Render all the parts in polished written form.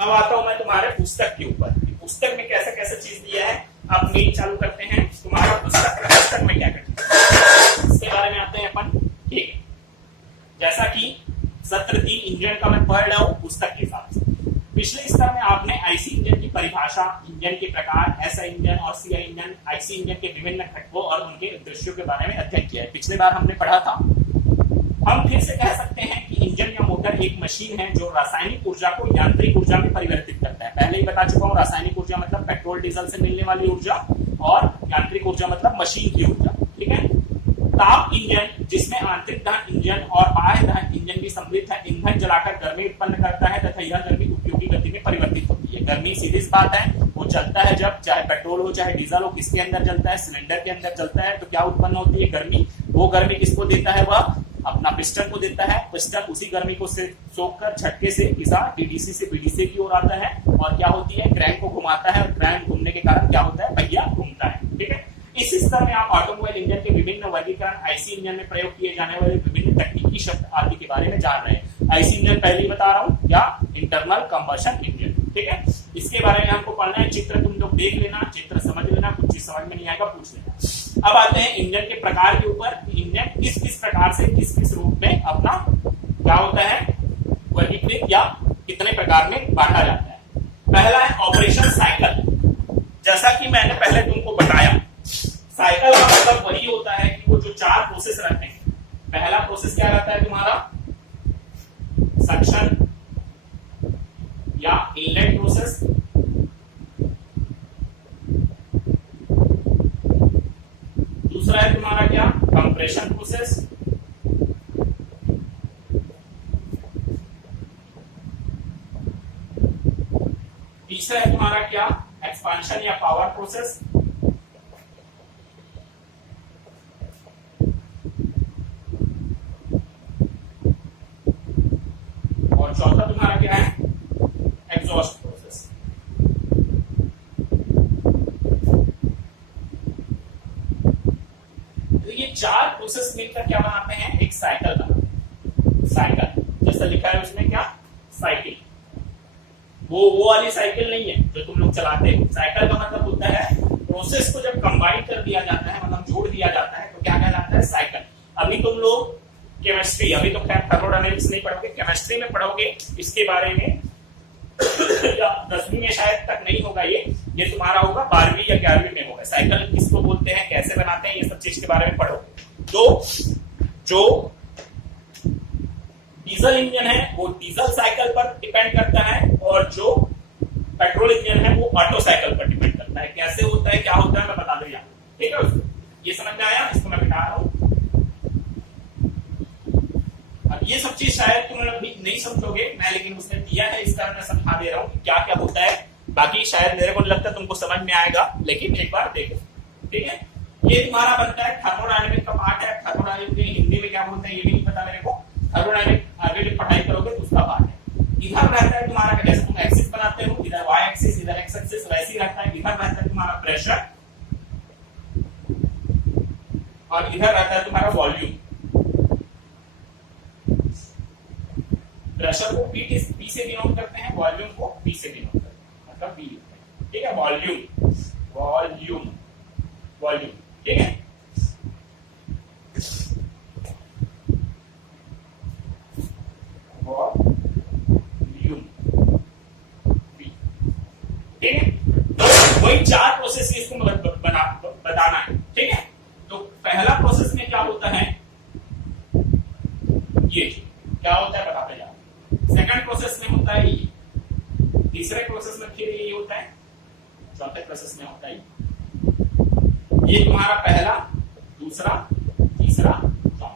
अब आता हूं मैं तुम्हारे पुस्तक के ऊपर। पुस्तक में कैसे कैसे चीज दिया है, आप मेन चालू करते हैं। तुम्हारा पुस्तक में क्या करते हैं इसके बारे में आते हैं अपन। ठीक है, जैसा कि सत्र 3 इंजन का मैं पढ़ रहा हूं पुस्तक के हिसाब से। पिछले स्तर में आपने आईसी इंजन की परिभाषा, इंजन के प्रकार, एसआई इंजन और सीआई इंजन, आईसी इंजन के विभिन्न घटकों और उनके उद्देश्यों के बारे में अध्ययन किया है। पिछले बार हमने पढ़ा था। हम फिर से कह सकते हैं कि इंजन या मोटर एक मशीन है जो रासायनिक ऊर्जा को यांत्रिक ऊर्जा में परिवर्तित करता है। पहले ही बता चुका हूं, रासायनिक ऊर्जा मतलब पेट्रोल डीजल से मिलने वाली ऊर्जा और यांत्रिक ऊर्जा मतलब मशीन की ऊर्जा। ठीक है। ताप इंजन, जिसमें आंतरिक दहन इंजन और बाह्य दहन इंजन भी सम्मिलित है, ईंधन जलाकर गर्मी उत्पन्न करता है तथा यह गर्मी उपयोगी गति में परिवर्तित होती है। गर्मी सीधी सी बात है, वो चलता है जब चाहे पेट्रोल हो चाहे डीजल हो, किसके अंदर चलता है, सिलेंडर के अंदर चलता है। तो क्या उत्पन्न होती है, गर्मी। वो गर्मी किसको देता है, वह अपना पिस्टन को देता है। पिस्टन उसी गर्मी को सोखकर झटके से घिसा डीडीसी से बीडीसी की ओर आता है और क्या होती है, क्रैंक को घुमाता है और क्रैंक घूमने के कारण क्या होता है, पहिया घूमता है। ठीक है। इस स्तर में आप ऑटोमोबाइल इंजन के विभिन्न वर्गीकरण, आईसी इंजन में प्रयोग किए जाने वाले विभिन्न तकनीकी शब्द आदि के बारे में जान रहे हैं। आईसी इंजन पहले ही बता रहा हूं, या इंटरनल कंबशन इंजन। ठीक है, इसके बारे में हमको पढ़ना है। चित्र तुम लोग देख लेना, चित्र समझ लेना, कुछ चीज समझ में नहीं आएगा पूछ लेना। अब आते हैं इंजन के प्रकार के ऊपर। इंजन किस किस प्रकार से किस किस रूप में अपना क्या होता है, वर्गीकृत या कितने प्रकार में बांटा जाता है। पहला है ऑपरेशन साइकिल। जैसा कि मैंने पहले तुमको बताया, साइकिल का मतलब वही होता है कि वो जो 4 प्रोसेस रहते हैं। पहला प्रोसेस क्या रहता है तुम्हारा, सक्शन या इनलेट प्रोसेस। दूसरा है तुम्हारा क्या, कंप्रेशन प्रोसेस। तीसरा है तुम्हारा क्या, एक्सपांशन या पावर प्रोसेस। और चौथा तुम्हारा क्या है, एग्जॉस्ट प्रोसेस। तो ये 4 प्रोसेस मिलकर क्या बनाते हैं, एक साइकिल बनाते। साइकिल जैसा लिखा है उसमें क्या, साइकिल। वो वाली साइकिल नहीं है जो तुम लोग चलाते हो। साइकिल का मतलब होता है प्रोसेस को जब कंबाइन कर दिया जाता है, मतलब जोड़ दिया जाता है, तो क्या कहलाता है, साइकिल। अभी तुम लोग केमिस्ट्री, अभी तो खैर थर्मोडायनेमिक्स नहीं पढ़ोगे, केमिस्ट्री में पढ़ोगे इसके बारे में या 10वीं में शायद तक नहीं होगा। ये तुम्हारा होगा 12वीं या 11वीं में होगा। साइकिल किसको बोलते हैं, कैसे बनाते हैं, ये सब चीज के बारे में पढ़ोगे। तो जो डीजल इंजन है वो डीजल साइकिल पर डिपेंड करता है, और जो पेट्रोल इंजन है वो ऑटो साइकिल पर डिपेंड करता है। कैसे होता है, क्या होता है, मैं बता दूं। ठीक है, ये समझ में आया, इसको मैं बिठा रहा हूं। अब ये सब चीज शायद तुम लोग भी नहीं समझोगे मैं, लेकिन उसने दिया है इस तरह मैं समझा दे रहा हूँ कि क्या क्या होता है। बाकी शायद मेरे को लगता है तुमको समझ में आएगा, लेकिन एक बार देखो। ठीक है, ये तुम्हारा बनता है थर्मोडायनेमिक का पार्ट है। थर्मोडायनेमिक हिंदी में क्या बोलते हैं ये भी नहीं पता मेरे को। थर्मोडायनेमिक आगे जब पढ़ाई करोगे तो उसका पार्ट है। इधर रहता है तुम्हारा, जैसे तुम एक्सिस बनाते हो, इधर वाई एक्सिस, इधर एक्स एक्सिस, वैसे ही रहता है। इधर रहता है तुम्हारा प्रेशर और इधर रहता है तुम्हारा वॉल्यूम। प्रेशर को पी से डिनोट करते हैं, वॉल्यूम को पी से डिनोट करते हैं, मतलब बी। ठीक है, वॉल्यूम वॉल्यूम वॉल्यूम। ठीक है, वॉल्यूम बी। ठीक है, तो वही 4 प्रोसेस इसको बताना है। ठीक है, तो पहला प्रोसेस में क्या होता है, ये क्या होता है बताते जाओ। सेकंड प्रोसेस में होता है ये, तीसरे प्रोसेस में फिर ये होता है, चौथे प्रोसेस में होता है ये तुम्हारा पहला, दूसरा, तीसरा, चौथा।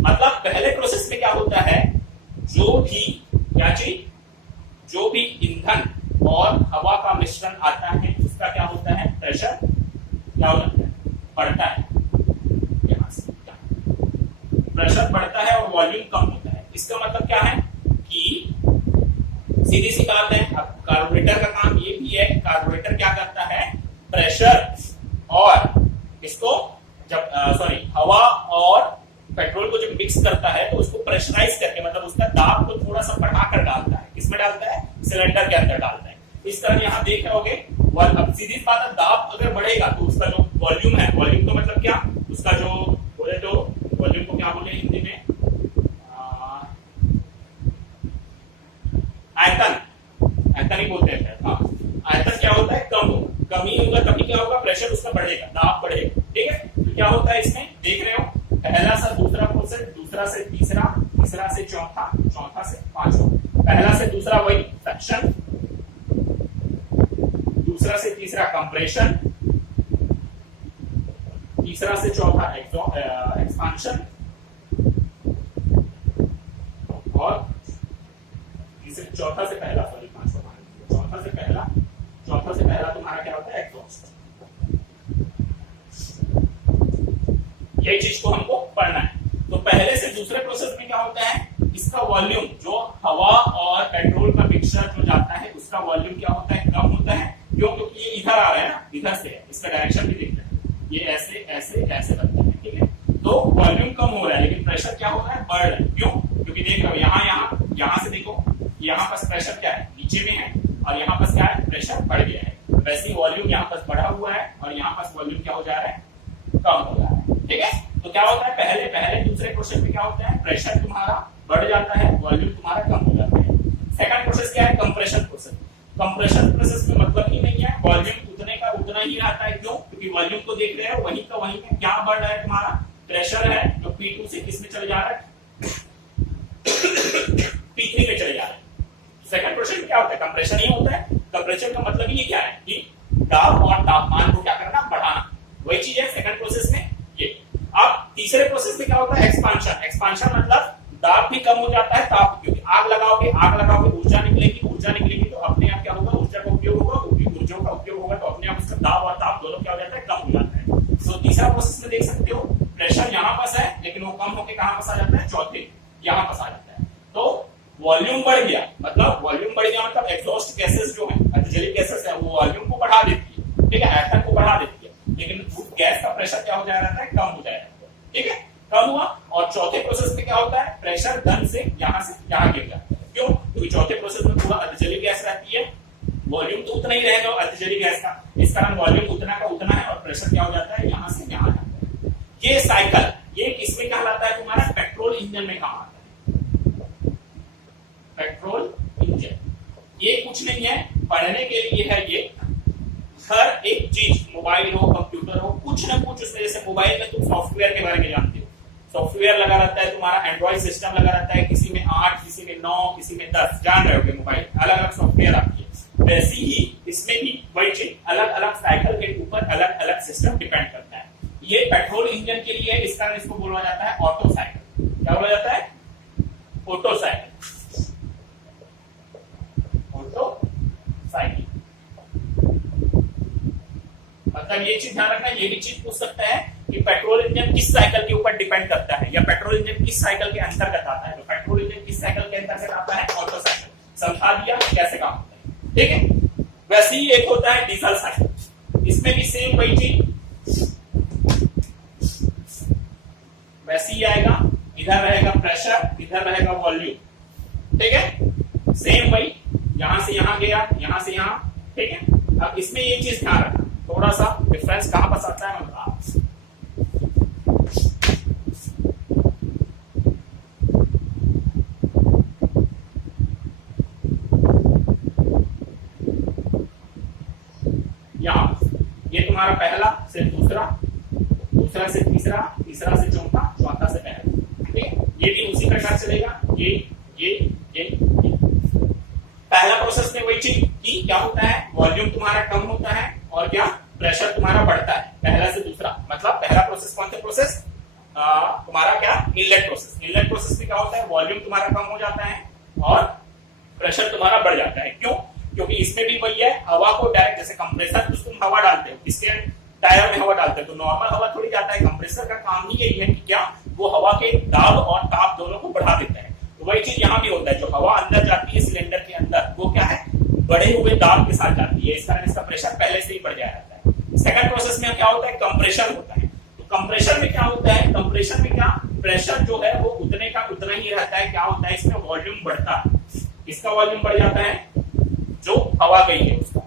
मतलब पहले प्रोसेस में क्या होता है, जो भी क्या चीज, जो भी ईंधन और हवा का मिश्रण आता है उसका क्या होता है, प्रेशर क्या हो जाता है, बढ़ता है। यहां से प्रेशर बढ़ता है और वॉल्यूम कम होता है। इसका मतलब क्या है कि सीधी सी बात है, अब कार्बोरेटर का काम ये भी है। कार्बोरेटर क्या करता है, प्रेशर और इसको जब हवा और पेट्रोल को जब मिक्स करता है तो उसको प्रेशराइज करके, मतलब उसका दाब को थोड़ा सा बढ़ाकर डालता है। किसमें डालता है, सिलेंडर के अंदर डालता है। इस तरह यहाँ देख रहे होगे। अब सीधी बात है, दाब अगर बढ़ेगा तो उसका जो वॉल्यूम है, वॉल्यूम तो मतलब क्या, उसका जो बोले तो वॉल्यूम को क्या बोले हिंदी में, आयतन, आयतन ही बोलते हैं। हाँ, आयतन क्या होता है, कमी होगा तभी क्या होगा, प्रेशर उसका बढ़ेगा, दाब बढ़ेगा। ठीक है, तो क्या होता है इसमें देख रहे हो, पहला से दूसरा प्रोसेस, दूसरा से तीसरा, तीसरा से चौथा, चौथा से पांचवा, पहला से दूसरा वही सक्शन, दूसरा से तीसरा कंप्रेशन, तीसरा से चौथा एक्सपांशन, और चौथा से पहला, सॉरी पांचवा, चौथा से पहला तुम्हारा क्या होता है, एग्जॉस्ट। यही चीज को हमको पढ़ना है। तो पहले से दूसरे प्रोसेस में क्या होता है, इसका वॉल्यूम, जो हवा और पेट्रोल का मिक्सचर जो जाता है उसका वॉल्यूम क्या होता है, कम होता है। क्यों, क्योंकि ये इधर आ रहा है ना, इधर से है, इसका डायरेक्शन भी दिखता है, ये ऐसे ऐसे ऐसे बनता है। ठीक है, तो वॉल्यूम कम हो रहा है लेकिन प्रेशर क्या हो रहा है, बढ़ रहा है। क्यों, क्योंकि देख रहे हो यहाँ से देखो, यहाँ पर प्रेशर क्या है, नीचे में है, और यहाँ पर क्या है, प्रेशर बढ़ गया है। वैसे ही वॉल्यूम यहाँ पर बढ़ा हुआ है और यहाँ पर वॉल्यूम क्या हो जा रहा है, कम हो रहा है। ठीक है, तो क्या होता है, पहले दूसरे प्रोसेस में क्या होता है, प्रेशर तुम्हारा बढ़ जाता है, वॉल्यूम तुम्हारा कम हो जाता है। सेकंड प्रोसेस क्या है, कंप्रेशन प्रोसेस। कंप्रेशन प्रोसेस में मतलब ही नहीं है, वॉल्यूम उतने का उतना ही रहता है। क्यों, क्योंकि वॉल्यूम को देख रहे हो, वहीं का वहीं में क्या बढ़ रहा है, तुम्हारा प्रेशर है जो P2 से किस में चले जा रहा है, P3 में चले जा रहा है। सेकंड प्रोसेस में क्या होता है, कंप्रेशन ही होता है। कंप्रेशन का मतलब ये क्या है कि दाब और तापमान को क्या करना, बढ़ाना। वही चीज है सेकंड प्रोसेस में ये। अब तीसरे प्रोसेस में क्या होता है, एक्सपांशन। एक्सपांशन मतलब दाब भी कम हो जाता है, ताप, क्योंकि आग लगाओगे ऊर्जा निकलेगी तो अपने आप क्या होगा, ऊर्जा का उपयोग होगा, ऊर्जा का उपयोग होगा तो अपने आप उसका दाब और ताप दोनों क्या हो जाता है, कम हो जाता है। तो तीसरा प्रोसेस में देख सकते हो, प्रेशर यहाँ पास है लेकिन वो कम होकर कहां पास आ जाता है, चौथे यहाँ पास आ जाता है। तो वॉल्यूम बढ़ गया, मतलब एग्जॉस्ट गैसेस जो है, अतिजलीय गैसेस है, वो वॉल्यूम को बढ़ा देती है। ठीक है, आयतन को बढ़ा देती है, लेकिन गैस का प्रेशर क्या हो जा रहा है, कम हो जाएगा। ठीक है, कम हुआ। और चौथे प्रोसेस में क्या होता है, प्रेशर धन से यहाँ गिर जाता है। क्यों, क्योंकि चौथे प्रोसेस में पूरा अतिजलीय गैस रहती है, वॉल्यूम तो उतना ही रहेगा अतिजलीय गैस का, इस कारण वॉल्यूम उतना का उतना है और प्रेशर क्या हो जाता है, यहाँ से यहाँ जाता है। ये साइकिल, ये किसमें कहलाता है, तुम्हारा पेट्रोल इंजन में काम आता है। पेट्रोल इंजन ये कुछ नहीं है, पढ़ने के लिए है ये। हर एक चीज, मोबाइल हो, कंप्यूटर हो, कुछ ना कुछ उसमें, जैसे मोबाइल में तुम सॉफ्टवेयर के बारे में जानते हो, सॉफ्टवेयर लगा रहता है तुम्हारा, एंड्रॉइड सिस्टम लगा रहता है, किसी में 8, किसी में 9, किसी में 10, जान रहे होगे मोबाइल, अलग अलग सॉफ्टवेयर आती है। वैसे ही इसमें भी वही चीज, अलग अलग साइकिल के ऊपर अलग अलग सिस्टम डिपेंड करता है। ये पेट्रोल इंजन के लिए, इस कारण इसको बोला जाता है ऑटो साइकिल। क्या बोला जाता है, ऑटो साइकिल, ऑटो साइकिल। मतलब ये चीज ध्यान रखना, ये भी चीज पूछ सकता है कि पेट्रोल इंजन किस साइकिल के ऊपर डिपेंड करता है, या पेट्रोल इंजन किस साइकिल के अंतर्गत आता है। तो पेट्रोल इंजन किस साइकिल के अंतर्गत आता है, ऑटो साइकिल। समझा दिया कैसे काम होता है। ठीक है, वैसे ही एक होता है डीजल साइकिल, इसमें भी सेम वही चीज, वैसे ही आएगा, इधर रहेगा प्रेशर, इधर रहेगा वॉल्यूम। ठीक है, सेम वही, यहां से यहां गया, यहां से यहां। ठीक है, अब इसमें ये चीज ध्यान रखना, थोड़ा सा डिफरेंस कहां पर आता है, यहां ये तुम्हारा पहला से दूसरा, दूसरा से तीसरा, तीसरा से चौथा, चौथा से पहला। ठीक, ये भी उसी प्रकार चलेगा, ये। पहला प्रोसेस में वही चीज कि क्या होता है, वॉल्यूम तुम्हारा कम होता है और क्या, प्रेशर तुम्हारा बढ़ता है, पहला से दूसरा। मतलब पहला प्रोसेस कौन सा प्रोसेस, तुम्हारा क्या, इनलेट प्रोसेस। इनलेट प्रोसेस में क्या होता है, वॉल्यूम तुम्हारा कम हो जाता है और प्रेशर तुम्हारा बढ़ जाता है। क्यों, क्योंकि इसमें भी वही है, हवा को डायरेक्ट, जैसे कंप्रेसर तुम हवा डालते हो, इसके टायर में हवा डालते हो तो नॉर्मल हवा थोड़ी जाता है। कंप्रेसर का काम ही यही है कि क्या, वो हवा के दाब और ताप दोनों को बढ़ा देता है। तो वही चीज यहाँ भी होता है, जो हवा अंदर जाती है सिलेंडर के अंदर, वो क्या है, बढ़े हुए दाब के साथ जाती है, इस कारण इसका प्रेशर पहले से ही बढ़ जाया रहता है। सेकंड प्रोसेस में क्या होता है, कंप्रेशन होता है। तो कंप्रेशन में क्या होता है, कंप्रेशन में क्या, प्रेशर जो है वो उतने का उतना ही रहता है। क्या होता है, इसमें वॉल्यूम बढ़ता है, इसका वॉल्यूम बढ़ जाता है जो हवा गई है उसका।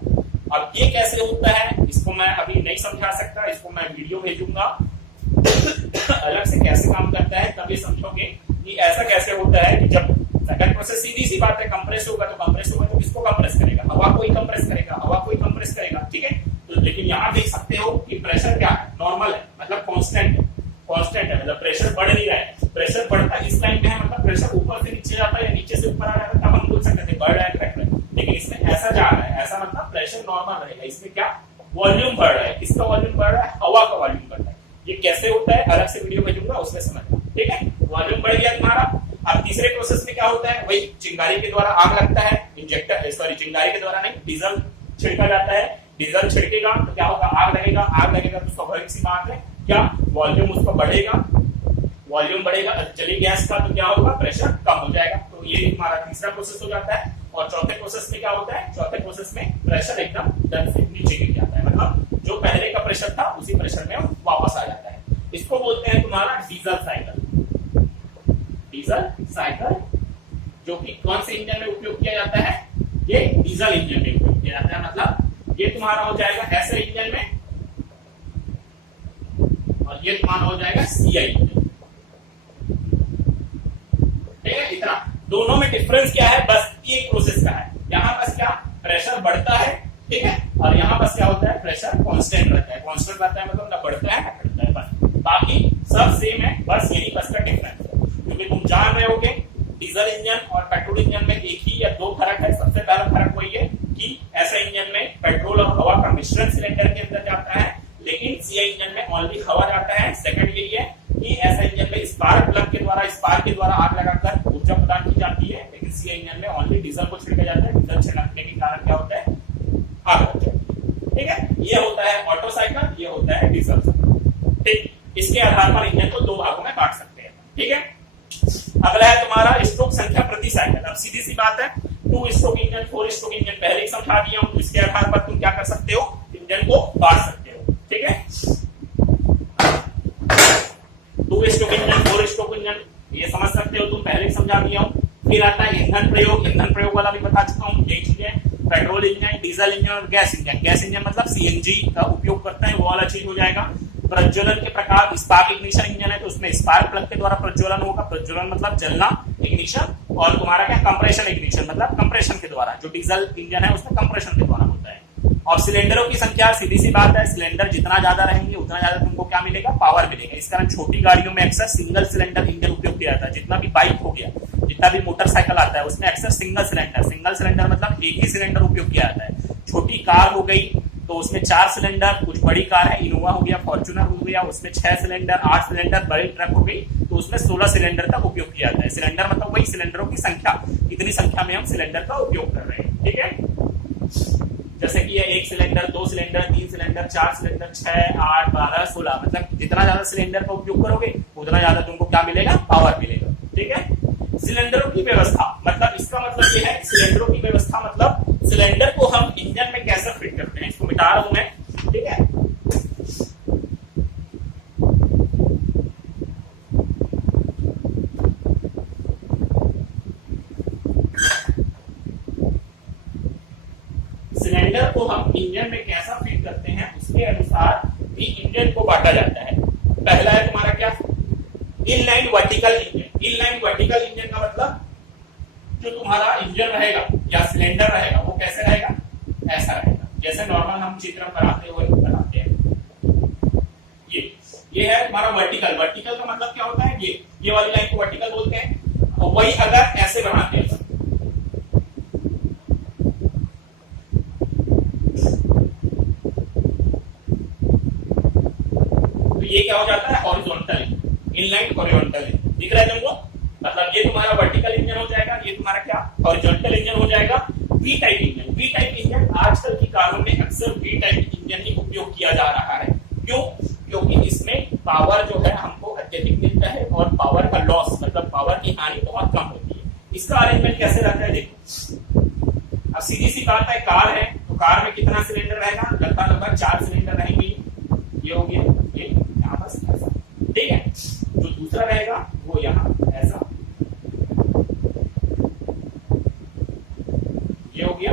अब ये कैसे होता है इसको मैं अभी नहीं समझा सकता, इसको मैं वीडियो भेजूंगा अलग से कैसे काम करता है, तब ये समझोगे कि ऐसा कैसे होता है कि जब सेकंड प्रोसेस, सीधी सी बात है, कंप्रेस होगा तो किसको कंप्रेस करेगा, हवा को ही कंप्रेस करेगा, ठीक है। तो लेकिन यहाँ देख सकते हो कि प्रेशर क्या है, नॉर्मल है, मतलब कांस्टेंट है, मतलब प्रेशर बढ़ नहीं रहा है। प्रेशर बढ़ता इस लाइन में है, मतलब प्रेशर ऊपर से नीचे जाता है या नीचे से ऊपर आ रहा है, तब हम बोल सकते थे बढ़ रहा है, घट रहा है। लेकिन इसमें ऐसा जा रहा है, ऐसा मतलब प्रेशर नॉर्मल रहेगा। इसमें क्या वॉल्यूम बढ़ रहा है, किसका वॉल्यूम बढ़ रहा है, हवा का वॉल्यूम बढ़ रहा है। ये कैसे होता है अलग से वीडियो भेजूंगा, उसमें समझना, ठीक है। वॉल्यूम बढ़ गया तुम्हारा। अब तीसरे प्रोसेस में क्या होता है, वही चिंगारी के द्वारा आग लगता है, चिंगारी के द्वारा नहीं, डीजल छिड़का जाता है। डीजल छिड़केगा तो क्या होगा, आग लगेगा तो स्वाभाविक सी बात है क्या वॉल्यूम उसका बढ़ेगा, वॉल्यूम बढ़ेगा, चली गैस का तो क्या होगा, प्रेशर कम हो जाएगा। तो ये हमारा तीसरा प्रोसेस हो जाता है। और चौथे प्रोसेस में क्या होता है, चौथे प्रोसेस में प्रेशर एकदम दर से नीचे गिर जाता है, मतलब जो पहले का प्रेशर था उसी प्रेशर में वापस आ जाता है। इसको बोलते हैं तुम्हारा डीजल साइकिल, जो कि कौन से इंजन में उपयोग किया जाता है, ये डीजल इंजन में उपयोग किया जाता है। मतलब ये तुम्हारा हो जाएगा ऐसे इंजन में और ये तुम्हारा हो जाएगा सीआई इंजन, ठीक है। इतना दोनों में डिफरेंस क्या है, बस एक प्रोसेस का है। यहाँ बस क्या प्रेशर बढ़ता है, ठीक है, और यहाँ बस क्या होता है, प्रेशर कांस्टेंट रहता है। कांस्टेंट रहता है मतलब ना बढ़ता है ना घटता है, बस बाकी सब सेम है, बस यही बस का डिफरेंस है। क्योंकि तुम जान रहे होगे डीजल इंजन और पेट्रोल इंजन में एक ही या दो फर्क है। सबसे पहला फर्क वही है कि ऐसे इंजन में पेट्रोल और हवा का मिश्रण सिलेंडर के अंदर जाता है, लेकिन सीआई इंजन में ओनली हवा जाता है। सेकंड यही है कि ऐसे इंजन में स्पार्क प्लग के द्वारा आग लगाकर ऊर्जा प्रदान की जाती है, लेकिन सीआई इंजन में ओनली डीजल को छिड़का जाता है। डीजल छिड़कने के कारण क्या होता है, आग लग जाती है, ठीक है। ये होता है ऑटो साइकिल, ये होता है डीजल साइकिल, ठीक। इसके आधार पर इंजन को दो भागों में बांट सकते हैं, ठीक है। अगला है तुम्हारा स्ट्रोक संख्या प्रति साइकिल। अब सीधी सी बात है, 2 स्ट्रोक इंजन, 4 स्ट्रोक इंजन पहले ही समझा दिया हूं। इसके आधार पर तुम क्या कर सकते हो, इंजन को बांट सकते हो, ठीक है। 2 स्ट्रोक इंजन, 4 स्ट्रोक इंजन, ये समझ सकते हो तुम, पहले ही समझा दिया हूं। फिर आता है ईंधन प्रयोग वाला भी बता चुका हूं। यही चीजें पेट्रोल इंजन, डीजल इंजन और गैस इंजन मतलब सीएनजी का उपयोग करता है, वो वाला चीज हो जाएगा। प्रज्वलन के प्रकार, स्पार्क इग्निशन इंजन है तो उसमें स्पार्क प्लग के द्वारा प्रज्वलन होगा। प्रज्वलन मतलब जलना, इग्निशन। और तुम्हारा क्या कंप्रेशन इग्निशन मतलब कंप्रेशन के द्वारा, जो डीजल इंजन है उसमें कंप्रेशन के द्वारा होता है। और सिलेंडरों की संख्या सीधी सी बात है, सिलेंडर जितना ज्यादा रहेंगे उतना ज्यादा तुमको क्या मिलेगा, पावर मिलेगा। इस कारण छोटी गाड़ियों में अक्सर सिंगल सिलेंडर इंजन उपयोग किया जाता है। जितना भी बाइक हो गया, जितना भी मोटरसाइकिल आता है, उसमें अक्सर सिंगल सिलेंडर मतलब एक ही सिलेंडर उपयोग किया जाता है। छोटी कार हो गई तो उसमें 4 सिलेंडर, कुछ बड़ी कार है, इनोवा हो गया, फॉर्च्यूनर हो गया, उसमें 6 सिलेंडर, 8 सिलेंडर, बड़ी ट्रक हो गई तो उसमें 16 सिलेंडर तक उपयोग किया जाता है। सिलेंडर मतलब वही सिलेंडरों की संख्या, इतनी संख्या में हम सिलेंडर का उपयोग कर रहे हैं, ठीक है। जैसे कि ये 1 सिलेंडर, 2 सिलेंडर, 3 सिलेंडर, 4 सिलेंडर, 6, 8, 12, 16, मतलब जितना ज्यादा सिलेंडर का उपयोग करोगे उतना ज्यादा तुमको क्या मिलेगा, पावर मिलेगा, ठीक है। सिलेंडरों की व्यवस्था मतलब, इसका मतलब ये है, सिलेंडरों की व्यवस्था मतलब सिलेंडर को हम इंजन में कैसे फिट करते हैं। इसको मिटा रहा हूं मैं, ठीक है। सिलेंडर को हम इंजन में कैसा फिट करते हैं उसके अनुसार भी इंजन को बांटा जाता है। पहला है तुम्हारा क्या, inline vertical engine. Inline vertical engine का मतलब जो तुम्हारा इंजन रहेगा या सिलेंडर रहेगा वो कैसे रहेगा, ऐसा रहेगा जैसे नॉर्मल हम चित्र बनाते हुए बनाते हैं। ये है तुम्हारा वर्टिकल। वर्टिकल का मतलब क्या होता है, ये वाली लाइन को वर्टिकल बोलते हैं। और वही अगर ऐसे बनाते हैं तो ये क्या हो जाता है, हॉरिजॉन्टल, इनलाइन हॉरिजॉन्टल। दिख रहा है तुमको, मतलब ये तुम्हारा वर्टिकल इंजन हो जाएगा, ये तुम्हारा क्या हॉरिजॉन्टल इंजन हो जाएगा। वी टाइप इंजन आजकल की कारों में अक्सर वी टाइप इंजन ही उपयोग किया जा रहा है। क्यों, क्योंकि इसमें पावर जो है हमको अत्यधिक मिलता है और पावर का लॉस मतलब पावर की हानि बहुत कम होती है। इसका अरेंजमेंट कैसे रहता है देखो। अब सीधी सी बात है, कार है तो कार में कितना सिलेंडर रहेगा, लगभग 4 सिलेंडर रहेंगे। ये हो गया, ये यहाँ पर ऐसा, ठीक है। जो दूसरा रहेगा वो यहाँ ऐसा, ये हो गया।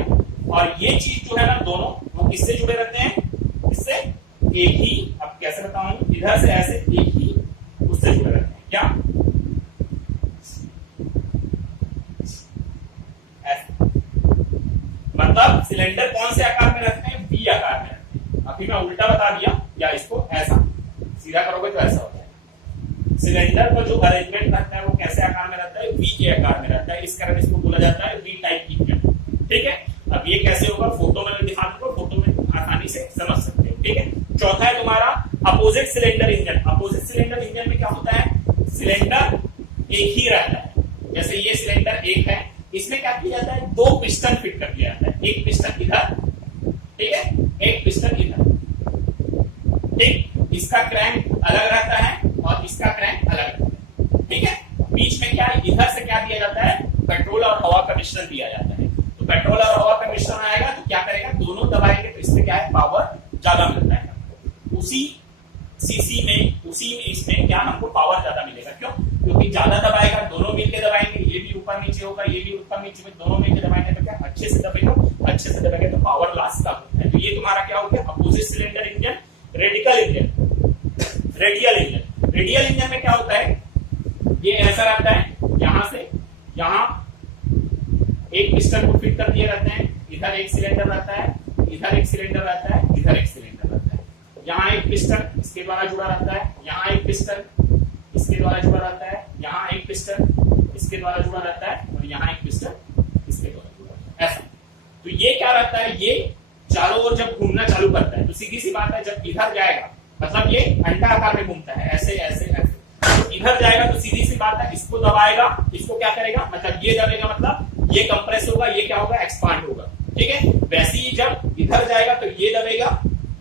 और ये चीज जो है ना दोनों वो किससे जुड़े रहते हैं, इससे एक ही, अब कैसे बताऊं, इधर से ऐसे एक ही उससे जुड़े रहते हैं। क्या ऐसे, मतलब सिलेंडर कौन से आकार में रहते हैं, वी आकार में रहते हैं। अभी मैं उल्टा बता दिया, या इसको ऐसा सीधा करोगे तो ऐसा हो जाएगा। सिलेंडर का जो अरेंजमेंट रहता है वो कैसे आकार में रहता है, वी के आकार में रहता है। इस कारण इसको बोला जाता है वी टाइप इंजन। ठीक है, अब ये कैसे होगा, फोटो में दिखा दूंगा, फोटो में आसानी से समझ सकते हो। ठीक है, चौथा है तुम्हारा opposite cylinder engine. Opposite cylinder engine में क्या होता है, सिलेंडर एक ही रहता है। जैसे ये सिलेंडर एक है, इसमें क्या किया जाता है, दो पिस्टन फिट कर दिया जाता है, एक पिस्टन इधर, ठीक है, एक पिस्टन इधर। ठीक, इसका क्रैंक अलग रहता है और इसका क्रैंक अलग रहता है। ठीक है, बीच में क्या है, इधर से क्या दिया जाता है, पेट्रोल और हवा का मिश्रण दिया जाता है। तो पेट्रोल और हवा का मिश्रण आएगा तो क्या करेगा, दोनों दबाएंगे तो इसमें क्या है, पावर ज्यादा मिलता है। उसी सीसी में, उसी इसमें क्या हमको पावर ज्यादा मिलेगा। क्यों, क्योंकि ज्यादा दबाएगा, दोनों मिलके दबाएंगे, ये भी ऊपर नीचे होगा, ये भी ऊपर नीचे, दोनों मिलके दबाएंगे तो क्या अच्छे से दबेगा, अच्छे से दबेंगे तो पावर लॉस कम होता है। तो ये तुम्हारा क्या हो गया, opposite cylinder engine, radical engine, radial engine. Radial engine में क्या होता है, ये ऐसा रहता है, यहां से यहां एक पिस्टन को फिट कर दिए रहते हैं, इधर एक सिलेंडर रहता है, इधर एक सिलेंडर रहता है, इधर एक सिलेंडर रहता है। यहाँ एक पिस्टन इसके द्वारा जुड़ा रहता है, यहाँ एक पिस्टन इसके द्वारा जुड़ा रहता है, यहाँ एक पिस्टन इसके द्वारा जुड़ा रहता है और यहाँ एक पिस्टन इसके द्वारा जुड़ा रहता है। ऐसा, तो ये क्या रहता है, ये चारों ओर जब घूमना चालू करता है तो सीधी सी बात है, जब इधर जाएगा मतलब ये अंडा आकार में घूमता है, ऐसे ऐसे ऐसे, तो इधर जाएगा तो सीधी सी बात है, इसको दबाएगा, इसको क्या करेगा, मतलब ये दबेगा, मतलब ये कंप्रेस होगा, ये क्या होगा, एक्सपांड होगा। ठीक है, वैसे ही जब इधर जाएगा तो ये दबेगा,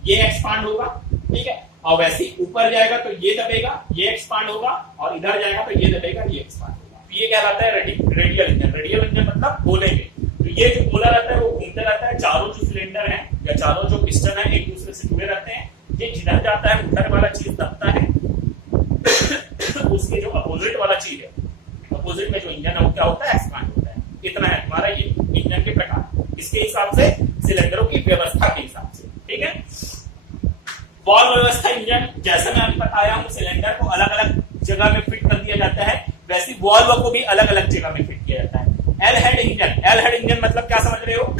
ये एक्सपांड होगा। ठीक है, और वैसे ही ऊपर जाएगा तो ये दबेगा, ये एक्सपांड होगा, और इधर जाएगा तो ये दबेगा, ये एक्सपांड होगा। तो ये क्या रहता है, रेडियल इंजन। रेडियल इंजन मतलब गोले में, तो ये जो गोला रहता है वो घूमते रहता है, चारों जो सिलेंडर है या चारों जो पिस्टन है एक दूसरे से जुड़े रहते हैं। ये जिधर जाता है उधर वाला चीज दबता है, उसके जो अपोजिट वाला चीज है, अपोजिट में जो इंजन है वो क्या होता है, एक्सपांड होता है। इतना है तुम्हारा ये इंजन के प्रकार, इसके हिसाब से सिलेंडरों की व्यवस्था के हिसाब से। ठीक है, वॉल्व व्यवस्था इंजन, जैसे मैं अभी बताया हूं, सिलेंडर को अलग अलग जगह में फिट कर दिया जाता है, वैसे वॉल्व को भी अलग अलग जगह में फिट किया जाता है। L head engine, L head engine मतलब क्या समझ रहे हो,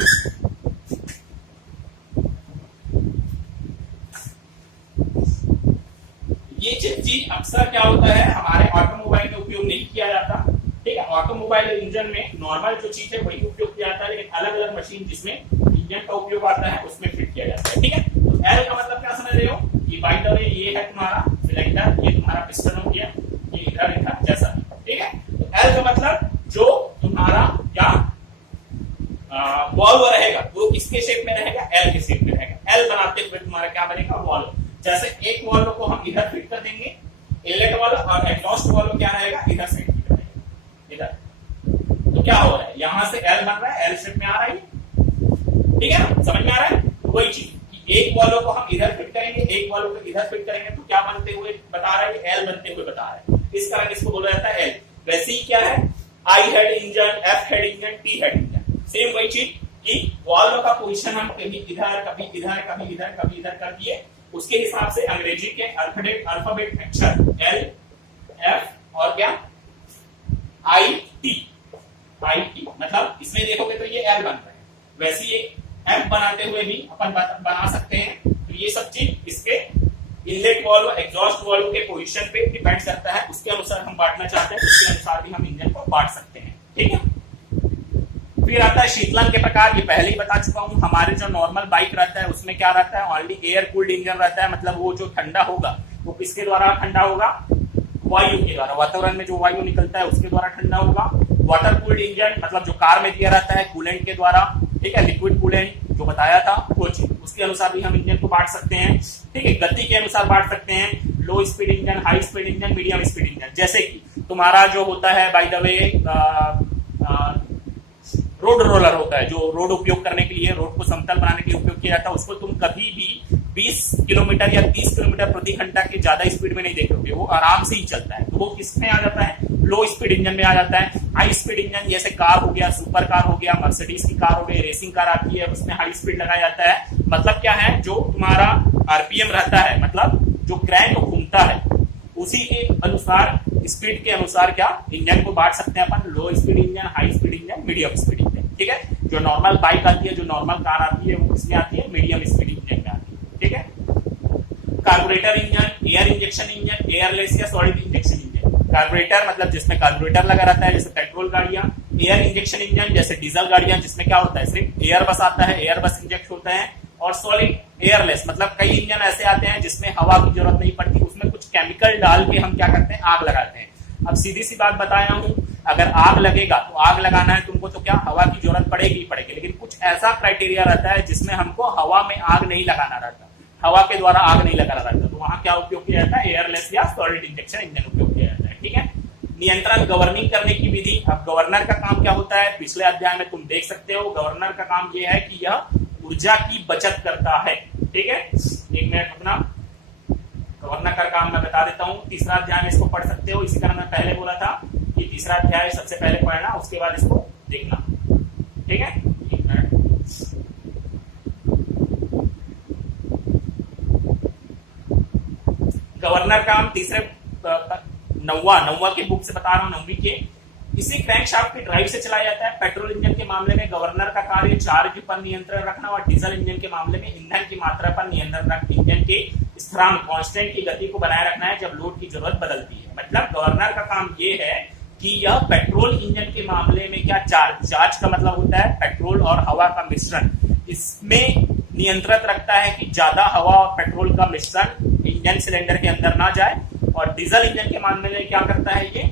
ये चीज अक्सर क्या होता है हमारे ऑटोमोबाइल में उपयोग नहीं किया जाता। ठीक है, ऑटोमोबाइल इंजन में नॉर्मल जो चीज है वही उपयोग किया जाता है, लेकिन अलग अलग मशीन जिसमें इंजन का उपयोग आता है उसमें फिट किया जाता है। ठीक है, तो एल का मतलब क्या समझ रहे हो, ये बाय द वे ये है तुम्हारा सिलेंडर, ये तुम्हारा पिस्टन हो गया, ये इधर इधर जैसा। ठीक है, तो एल का मतलब जो तुम्हारा क्या वॉल्व रहेगा वो किसके शेप में रहेगा, एल के शेप में रहेगा। एल बनाते हुए तुम्हारा क्या बनेगा, वॉल्व। जैसे एक वॉल्व को हम इधर फिट कर देंगे, इनलेट वाला, और एग्जॉस्ट वॉल्व क्या रहेगा, इधर से फिट कर देंगे इधर। तो क्या हो रहा है, यहां से एल बन रहा है, एल शेप में आ रहा है। ठीक है ना, समझ में आ रहा है। वही चीज कि एक वॉल्व को हम इधर फिट करेंगे, एक वॉल्व को इधर फिट करेंगे, तो क्या बनते हुए बता रहा है, एल बनते हुए बता रहा है। इस कारण इसको बोला जाता है एल। वैसे ही क्या है, I head engine, F head engine, T head engine, same वही चीज कि वॉल्व का पोजीशन हम कभी इधर कभी इधर कभी इधर कभी इधर कर दिए, उसके हिसाब से अंग्रेजी के अल्फाबेट अक्षर एल, एफ और क्या आई टी, मतलब इसमें देखोगे तो ये एल बन रहा है, वैसे ही एफ बनाते हुए भी अपन बना सकते हैं। तो ये सब चीज इसके इनलेट वॉल्व, एग्जॉस्ट वॉल्व के पोजीशन पे डिपेंड करता है, उसके अनुसार हम बांटना चाहते हैं, उसके अनुसार भी हम इंजन को बांट सकते हैं। ठीक है, फिर आता है शीतलन के प्रकार, ये पहले ही बता चुका हूं। हमारे जो नॉर्मल बाइक रहता है उसमें क्या रहता है, ऑलरेडी एयर कूल्ड इंजन रहता है, मतलब वो जो ठंडा होगा वो किसके द्वारा ठंडा होगा, वायु के द्वारा, वातावरण में जो वायु निकलता है उसके द्वारा ठंडा होगा। वाटर कूल्ड इंजन मतलब जो कार में दिया रहता है कूलेंट के द्वारा, ठीक है, लिक्विड कूलेंट जो बताया था वो चीज, उसके अनुसार भी हम इंजन को बांट सकते हैं। ठीक है, गति के अनुसार बांट सकते हैं, लो speed engine, high speed engine, medium speed engine. जैसे कि तुम्हारा जो होता है by the way road roller होता है, जो रोड उपयोग करने के लिए, रोड को समतल बनाने के लिए उपयोग किया जाता है, उसको तुम कभी भी 20 किलोमीटर या 30 किलोमीटर प्रति घंटा के ज्यादा स्पीड में नहीं देखोगे, वो आराम से ही चलता है। तो वो किसमें आ जाता है, लो स्पीड इंजन में आ जाता है। हाई स्पीड इंजन जैसे कार हो गया, सुपर कार हो गया, मर्सिडीज की कार हो गई, रेसिंग कार आती है, उसमें हाई स्पीड लगाया जाता है। मतलब क्या है, जो तुम्हारा आरपीएम रहता है, मतलब जो क्रैंक घूमता है, उसी के अनुसार स्पीड के अनुसार क्या इंजन को बांट सकते हैं अपन, low speed engine, high speed engine, medium speed engine. ठीक है, जो नॉर्मल बाइक आती है, जो नॉर्मल कार आती है, वो किसमें आती है, मीडियम स्पीड इंजन में आती है। ठीक है, carburettor engine, air injection engine, airless या सॉलिड इंजेक्शन इंजन। कार्बोरेटर मतलब जिसमें कार्बोरेटर लगा रहता है, जैसे पेट्रोल गाड़ियां। एयर इंजेक्शन इंजन जैसे डीजल गाड़ियां, जिसमें क्या होता है, सिर्फ एयर बस आता है, एयर बस इंजेक्ट होता है। और सॉलिड एयरलेस मतलब कई इंजन ऐसे आते हैं जिसमें हवा की जरूरत नहीं पड़ती, उसमें कुछ केमिकल डाल के हम क्या करते हैं, आग लगाते हैं। अब सीधी सी बात बताया हूं, अगर आग लगेगा तो आग लगाना है तुमको तो क्या हवा की जरूरत पड़ेगी ही पड़ेगी, लेकिन कुछ ऐसा क्राइटेरिया रहता है जिसमें हमको हवा में आग नहीं लगाना रहता, हवा के द्वारा आग नहीं लगाना रहता, तो वहां क्या उपयोग किया जाता है, एयरलेस या सॉलिड इंजेक्शन इंजन उपयोग किया जाता है। ठीक है, नियंत्रण गवर्निंग करने की विधि। अब गवर्नर का काम क्या होता है, पिछले अध्याय में तुम देख सकते हो, गवर्नर का काम यह है कि यह ऊर्जा की बचत करता है। ठीक है, एक मिनट अपना गवर्नर का काम मैं बता देता हूँ। तीसरा अध्याय में इसको पढ़ सकते हो, इसी तरह मैं पहले बोला था कि तीसरा अध्याय सबसे पहले पढ़ना, उसके बाद इसको देखना। ठीक है, एक मिनट। गवर्नर काम तीसरे नौवा के बुक से बता रहा हूं, 9वीं के। इसी क्रैंकशाफ्ट की ड्राइव से चलाया जाता है। पेट्रोल इंजन के मामले में गवर्नर का कार्य चार्ज पर नियंत्रण रखना, और डीजल इंजन के मामले में ईंधन की मात्रा पर नियंत्रण रख इंजन के स्थिरांक कांस्टेंट की गति को बनाए रखना है जब लोड की जरूरत बदलती है। मतलब गवर्नर का काम ये है कि यह पेट्रोल इंजन के मामले में क्या चार्ज का मतलब होता है पेट्रोल और हवा का मिश्रण, इसमें नियंत्रित रखता है कि ज्यादा हवा और पेट्रोल का मिश्रण इंजन सिलेंडर के अंदर ना जाए। और डीजल इंजन के मामले में क्या करता है, ये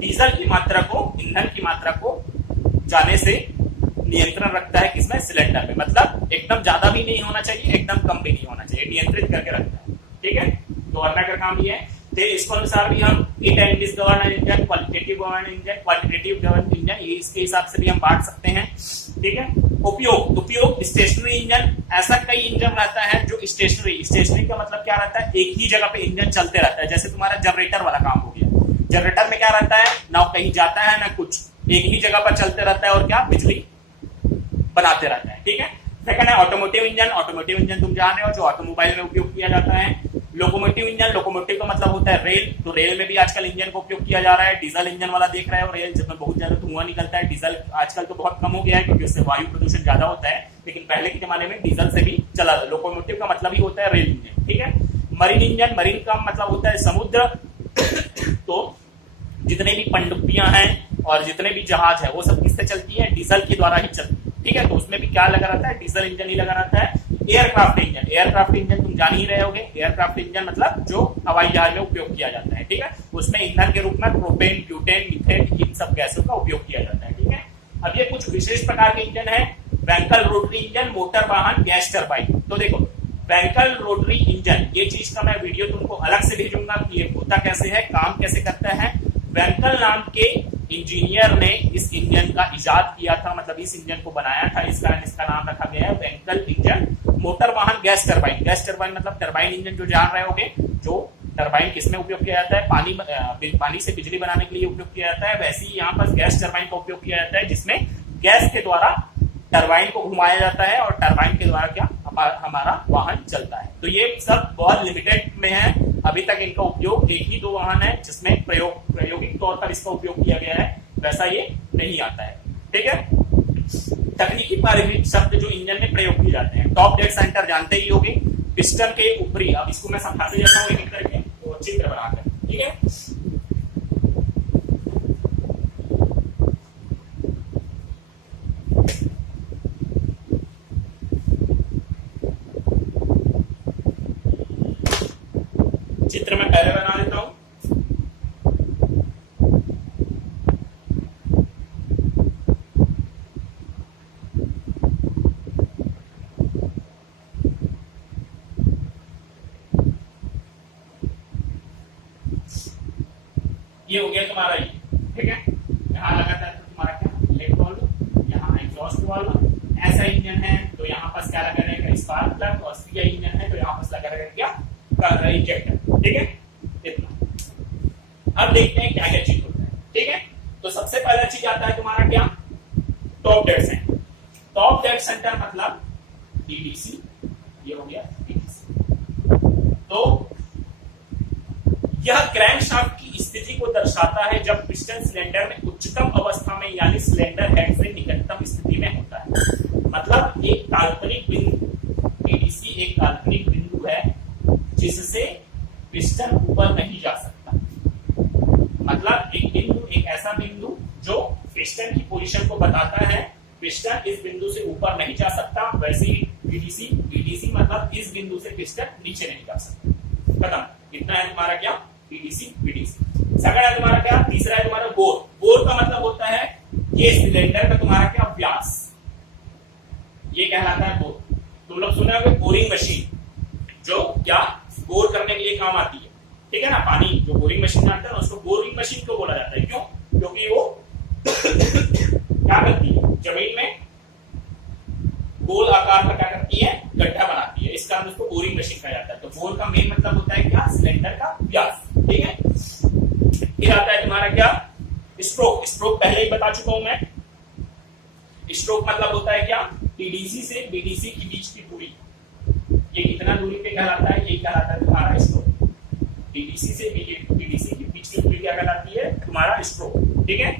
डीजल की मात्रा को, ईंधन की मात्रा को जाने से नियंत्रण रखता है किसमें, सिलेंडर में। मतलब एकदम ज्यादा भी नहीं होना चाहिए, एकदम कम भी नहीं होना चाहिए, नियंत्रित करके रखता है। ठीक है, गवर्नर का काम ये है। तो इसको अनुसार भी हम it governor engine, qualitative governor engine, qualitative governor engine, ये इसके हिसाब से भी हम बांट सकते हैं। ठीक है, उपयोग स्टेशनरी इंजन, ऐसा कई इंजन रहता है जो स्टेशनरी का मतलब क्या रहता है, एक ही जगह पे इंजन चलते रहता है। जैसे तुम्हारा जनरेटर वाला काम हो गया, जनरेटर में क्या रहता है, ना कहीं जाता है ना कुछ, एक ही जगह पर चलते रहता है और क्या बिजली बनाते रहता है। ठीक है, सेकंड है ऑटोमोटिव इंजन। ऑटोमोटिव इंजन तुम जान रहे हो, जो ऑटोमोबाइल में उपयोग किया जाता है। लोकोमोटिव इंजन, लोकोमोटिव का मतलब होता है रेल, तो रेल में भी आजकल इंजन का उपयोग किया जा रहा है। डीजल इंजन वाला देख रहे हो, रेल जिसमें बहुत ज्यादा धुआं निकलता है। डीजल आजकल तो बहुत कम हो गया है क्योंकि उससे वायु प्रदूषण ज्यादा होता है, लेकिन पहले के जमाने में डीजल से भी चला। लोकोमोटिव का मतलब ही होता है रेल इंजन। ठीक है, मरीन इंजन, मरीन का मतलब होता है समुद्र। तो जितने भी पनडुब्बियां हैं और जितने भी जहाज है वो सब किससे चलती है, डीजल के द्वारा ही चलती है। ठीक है, तो उसमें भी क्या लगा रहता है, डीजल इंजन ही लगा रहता है। एयरक्राफ्ट इंजन, एयरक्राफ्ट इंजन तुम जान ही रहे होगे, एयरक्राफ्ट इंजन मतलब जो हवाई जहाज में उपयोग किया जाता है। ठीक है, उसमें ईंधन के रूप में प्रोपेन, ब्यूटेन, मीथेन, इन सब गैसों का उपयोग किया जाता है। ठीक है, अब ये कुछ विशेष प्रकार के इंजन है। वैंकल रोटरी इंजन, मोटर वाहन, गैस टरबाइन। तो देखो वैंकल रोटरी इंजन, ये चीज का मैं वीडियो तुमको अलग से भेजूंगा कि ये होता कैसे है, काम कैसे करता है। वैंकल नाम के इंजीनियर ने इस इंजन का इजाद किया था, मतलब इस इंजन को बनाया था, इस कारण इसका नाम रखा गया है वैंकल इंजन। मोटर वाहन, गैस टरबाइन। गैस टरबाइन मतलब टरबाइन इंजन जो जान रहे होगे, जो टरबाइन किसमें उपयोग किया जाता है, पानी से बिजली बनाने के लिए उपयोग किया जाता है। वैसे ही यहाँ पर गैस टरबाइन का उपयोग किया जाता है, जिसमें गैस के द्वारा टरबाइन को घुमाया जाता है और टरबाइन के द्वारा क्या हमारा वाहन चलता है। तो ये सब बहुत लिमिटेड में है, अभी तक इनका उपयोग एक ही 2 वाहन है जिसमें प्रायोगिक तौर पर इसका उपयोग किया गया है, वैसा ये नहीं आता है। ठीक है, तकनीकी पारिभाषिक शब्द जो इंजन में प्रयोग किए जाते हैं। टॉप डेड सेंटर जानते ही होंगे, पिस्टन के ऊपरी। अब इसको मैं समझाते जाता हूँ एक करके, तो चित्र बनाकर। ठीक है, चित्र में पहले बना लेता हूं। ये हो गया तुम्हारा ये। ठीक है, यहाँ लगा था तुम्हारा क्या, लेफ्ट वाल्व, यहाँ एग्जॉस्ट वाल्व। ऐसा इंजन है तो यहाँ पर क्या लगा रहेगा, स्पार्क प्लग। और सीआई इंजन है तो यहाँ इंजेक्टर, ठीक है, इतना। अब देखते हैं क्या क्या चीज होता है, ठीक है। तो सबसे पहला चीज आता है तुम्हारा क्या, top dead centre. Top dead centre मतलब टीडीसी, ये हो गया टीडीसी। तो यह क्रैंकशाफ्ट की स्थिति को दर्शाता है जब पिस्टन सिलेंडर में उच्चतम अवस्था में यानी सिलेंडर हेड से निकटतम स्थिति में होता है। मतलब एक काल्पनिक बिंदु, टीडीसी एक काल्पनिक बिंदु है जिससे पिस्टन ऊपर नहीं जा सकता। मतलब एक बिंदु, एक ऐसा बिंदु जो पिस्टन की पोजीशन को बताता है, पिस्टन इस बिंदु से ऊपर नहीं जा सकता। वैसे ही टीडीसी, टीडीसी मतलब इस बिंदु से पिस्टन नीचे नहीं जा सकता। खत्म। इतना है तुम्हारा क्या, टीडीसी पीडीसी। सेकंड है तुम्हारा क्या, तीसरा है तुम्हारा बोर। बोर का मतलब होता है ये सिलेंडर का तुम्हारा क्या व्यास, ये कहलाता है बोर। तुम लोग सुने होंगे बोरिंग मशीन, जो क्या बोर करने के लिए काम आती है, ठीक है ना। पानी जो बोरिंग मशीन जानते हैं उसको बोरिंग मशीन क्यों बोला जाता है, क्यों, क्योंकि वो क्या करती है, जमीन में गोल आकार का क्या करती है, गड्ढा बनाती है, इस कारण उसको बोरिंग मशीन कहा जाता है। तो बोर का मेन मतलब होता है क्या, सिलेंडर का व्यास, ठीक है। फिर आता है तुम्हारा क्या, स्ट्रोक। स्ट्रोक पहले ही बता चुका हूं मैं। स्ट्रोक मतलब होता है क्या, टीडीसी से बीडीसी के बीच की दूरी, ये कितना दूरी पे कहलाता है, ये कहलाता है तुम्हारा स्ट्रोक। टीडीसी से बीडीसी के बीच की दूरी क्या कहलाती है, तुम्हारा स्ट्रोक, ठीक है।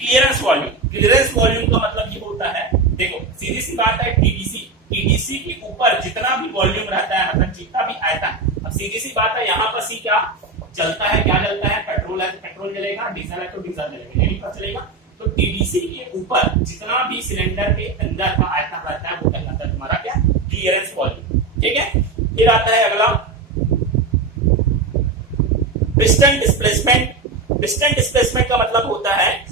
क्लियरेंस वॉल्यूम, क्लियरेंस वॉल्यूम का मतलब ये होता है, देखो सीधी सी बात है, टीडीसी, टीडीसी के ऊपर जितना भी वॉल्यूम रहता है, मतलब जितना भी आयतन, अब सीधी सी बात है यहाँ पर सी क्या जलता है, क्या जलता है, पेट्रोल है तो पेट्रोल जलेगा, डीजल है तो डीजल जलेगा, यही पता चलेगा। तो टीडीसी के ऊपर जितना भी सिलेंडर के अंदर का आयतन रहता है वो कहलाता है तुम्हारा क्या, क्लियरेंस वॉल्यूम, ठीक है। फिर आता है अगला पिस्टन डिस्प्लेसमेंट। पिस्टन डिस्प्लेसमेंट का मतलब होता है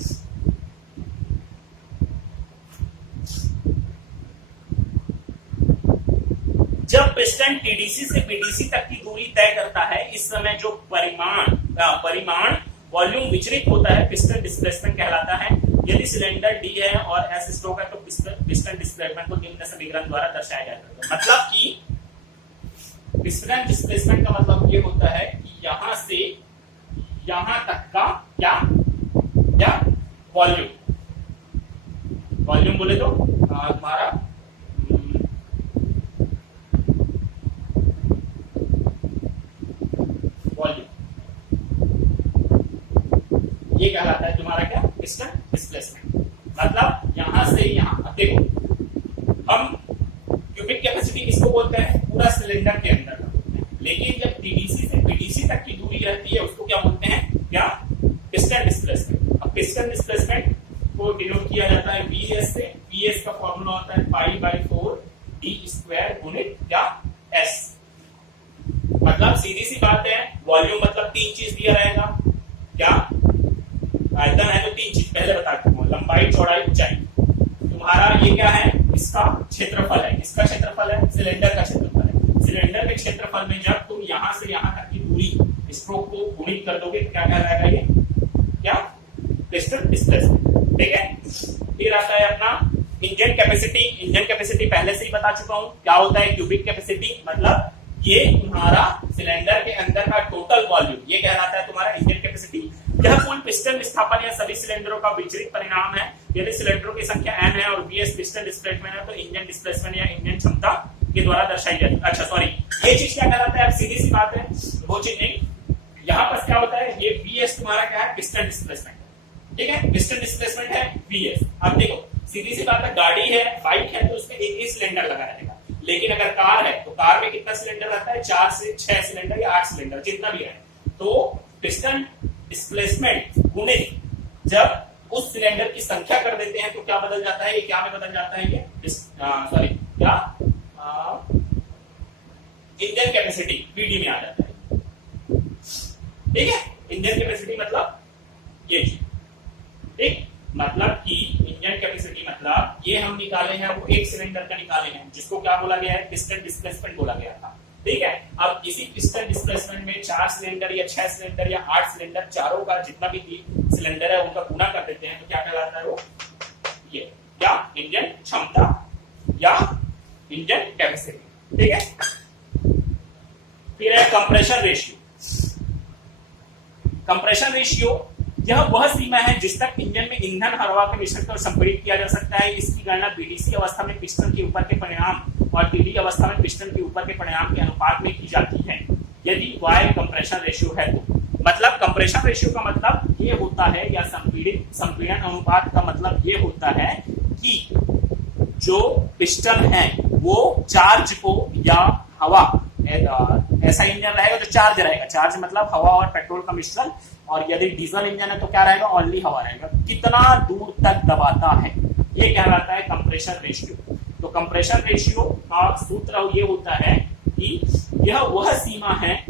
जब पिस्टन टीडीसी से बीडीसी तक की दूरी तय करता है, इस समय जो परिमाण वॉल्यूम विचलित होता है पिस्टन डिस्प्लेसमेंट कहलाता है। यदि सिलेंडर डी है और एस स्ट्रोक है तो पिस्टन डिस्प्लेसमेंट को निम्न समीकरण द्वारा दर्शाया जाता है। मतलब कि पिस्टन डिस्प्लेसमेंट का मतलब ये होता है कि यहां से यहां तक का क्या वॉल्यूम, वॉल्यूम बोले तो तुम्हारा ये कहलाता है तुम्हारा क्या, पिस्टन डिस्प्लेसमेंट। मतलब यहां से यहां, अब देखो हम क्यूबिक कैपेसिटी इसको बोलते हैं पूरा सिलेंडर के अंदर का, लेकिन जब टीडीसी से बीडीसी तक की दूरी रहती है उसको क्या बोलते हैं, क्या, पिस्टन डिस्प्लेसमेंट। अब पिस्टन डिस्प्लेसमेंट को डिनोट किया जाता है वीएस से। वीएस का फॉर्मूला होता है π/4 डी स्क्वायर गुणित क्या एस। मतलब सीधी सी बात है, वॉल्यूम मतलब तीन चीज दिया रहेगा, क्या आयतन है तो तीन चीज पहले बता चुका हूं, लंबाई चौड़ाई ऊंचाई। तुम्हारा ये क्या है, इसका क्षेत्रफल है, किसका क्षेत्रफल है, सिलेंडर का क्षेत्रफल है। सिलेंडर के क्षेत्रफल में जब तुम यहां से यहां तक की दूरी स्ट्रोक को गुणित कर दोगे तो क्या कहलाएगा ये, क्या, पिस्टन डिस्प्लेसमेंट, ठीक है। फिर आता है अपना इंजन कैपेसिटी। इंजन कैपेसिटी पहले से ही बता चुका हूं, क्या होता है, क्यूबिक कैपेसिटी मतलब ये तुम्हारा सिलेंडर के अंदर का टोटल वॉल्यूम, ये कहलाता है तुम्हारा इंजन कैपेसिटी। यह कुल पिस्टन विस्थापन या सभी सिलेंडरों का विचलित परिणाम है। यदि सिलेंडरों की संख्या n है और वीएस पिस्टन डिस्प्लेसमेंट है तो इंजन डिस्प्लेसमेंट या इंजन क्षमता के द्वारा दर्शाई जाती है। अच्छा सॉरी, ये चीज क्या कहलाता है, अब सीधी सी बात है, वो चीज नहीं। यहाँ पर क्या होता है, ये वीएस तुम्हारा क्या है, पिस्टन डिस्प्लेसमेंट, ठीक है, पिस्टन डिस्प्लेसमेंट है वीएस। अब देखो सीधी सी बात है, गाड़ी है, बाइक है तो उसमें एक ही सिलेंडर लगा रहेगा, लेकिन अगर कार है तो कार में कितना सिलेंडर रहता है, 4 से 6 सिलेंडर या 8 सिलेंडर जितना भी है। तो पिस्टन डिस्प्लेसमेंट गुणित जब उस सिलेंडर की संख्या कर देते हैं तो क्या बदल जाता है, ये क्या में बदल जाता है, ये सॉरी क्या इंजन कैपेसिटी पीडी में आ जाता है, ठीक है। इंजन कैपेसिटी मतलब ये चीज, ठीक, मतलब कि इंजन कैपेसिटी मतलब ये हम निकाले हैं वो एक सिलेंडर का निकाले हैं जिसको क्या बोला गया है, पिस्टन डिस्प्लेसमेंट बोला गया था, ठीक है। अब इसी पिस्टन डिस्प्लेसमेंट में 4 सिलेंडर या 6 सिलेंडर या 8 सिलेंडर, चारों का जितना भी सिलेंडर है उनका गुणा कर देते हैं तो क्या कहलाता है वो, ये क्या, इंजन क्षमता या इंजन कैपेसिटी, ठीक है। फिर है कंप्रेशन रेशियो। कंप्रेशन रेशियो यह वह सीमा है जिस तक इंजन में ईंधन हवा के मिश्रण को संपीड़ित किया जा सकता है। इसकी गणना बीडीसी अवस्था में पिस्टन के ऊपर के परिणाम और टीडी अवस्था में पिस्टन के ऊपर के परिणाम के अनुपात में की जाती है यदि y कंप्रेशन रेशियो है तो। मतलब कंप्रेशन रेशियो का मतलब ये होता है, या संपीड़न अनुपात का मतलब ये होता है कि जो पिस्टन है वो चार्ज को, या हवा, ऐसा इंजन रहेगा तो चार्ज रहेगा, चार्ज मतलब हवा और पेट्रोल का मिश्रण, और यदि डीजल इंजन है तो क्या रहेगा, ओनली हवा रहेगा, कितना दूर तक दबाता है, ये कहलाता है कंप्रेशन रेशियो। तो कंप्रेशन रेशियो का सूत्र ये होता है कि यह वह सीमा है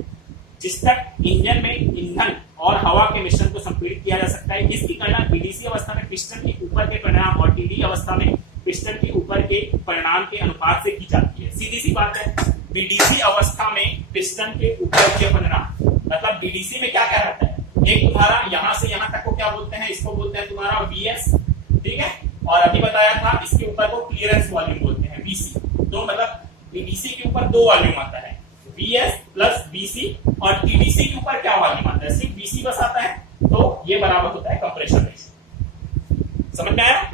जिस तक इंजन में ईंधन और हवा के मिश्रण को संपीड़ित किया जा सकता है। इसकी गणना बीडीसी अवस्था में पिस्टन के ऊपर के परिणाम और टीडी अवस्था में पिस्टन के ऊपर के परिणाम के अनुपात से की जाती है। सीधी सी बात है, बीडीसी अवस्था में पिस्टन के ऊपर के परिणाम, मतलब बीडीसी में क्या कहलाता है, एक तुम्हारा यहां से यहां तक को क्या बोलते हैं, इसको बोलते हैं तुम्हारा वीएस, ठीक है, और अभी बताया था इसके ऊपर को क्लियरेंस वॉल्यूम बोलते हैं, वीसी। तो मतलब बीडीसी के ऊपर दो वॉल्यूम आता है, वीएस प्लस वीसी, और टीडीसी के ऊपर क्या वॉल्यूम आता है, सिर्फ वीसी बस आता है। तो ये बराबर होता है कंप्रेशन रेशियो। समझ में आया?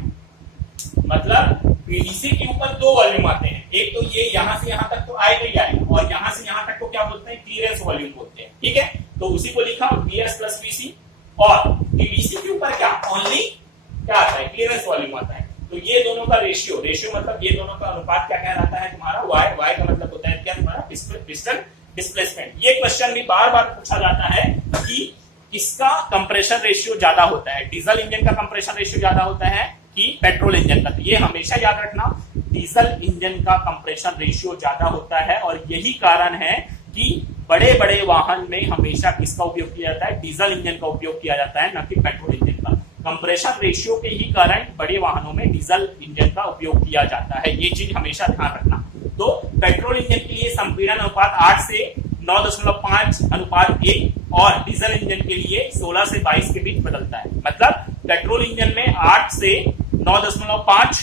मतलब बीडीसी के ऊपर दो वॉल्यूम आते हैं, एक तो ये यहां से यहां तक तो आएगा ही आएगा, और यहां से यहां तक को क्या बोलते हैं, क्लियरेंस वॉल्यूम बोलते हैं, ठीक है। तो उसी को लिखा वीएस प्लस वीसी, और टीडीसी के ऊपर क्या, ओनली क्या आता है, क्लियरेंस वॉल्यूम आता है। तो ये दोनों का रेशियो मतलब ये दोनों का अनुपात क्या कहलाता है तुम्हारा, y का मतलब होता है क्या तुम्हारा, पिस्टन डिस्प्लेसमेंट। ये क्वेश्चन भी बार बार पूछा जाता है कि किसका कंप्रेशन रेशियो ज्यादा होता है, डीजल इंजन का कंप्रेशन रेशियो ज्यादा होता है कि पेट्रोल इंजन का। तो ये हमेशा याद रखना, डीजल इंजन का कंप्रेशन रेशियो ज्यादा होता है, और यही कारण है कि बड़े बड़े वाहन में हमेशा किसका उपयोग किया जाता है, डीजल इंजन का उपयोग किया जाता है, न कि पेट्रोल इंजन का। कंप्रेशन रेशियो के ही कारण बड़े वाहनों में डीजल इंजन का उपयोग किया जाता है, ये चीज हमेशा ध्यान रखना। तो पेट्रोल इंजन के लिए संपीड़न अनुपात 8 से 9.5 अनुपात 1, और डीजल इंजन के लिए 16 से 22 के बीच बदलता है। मतलब पेट्रोल इंजन में 8 से 9.5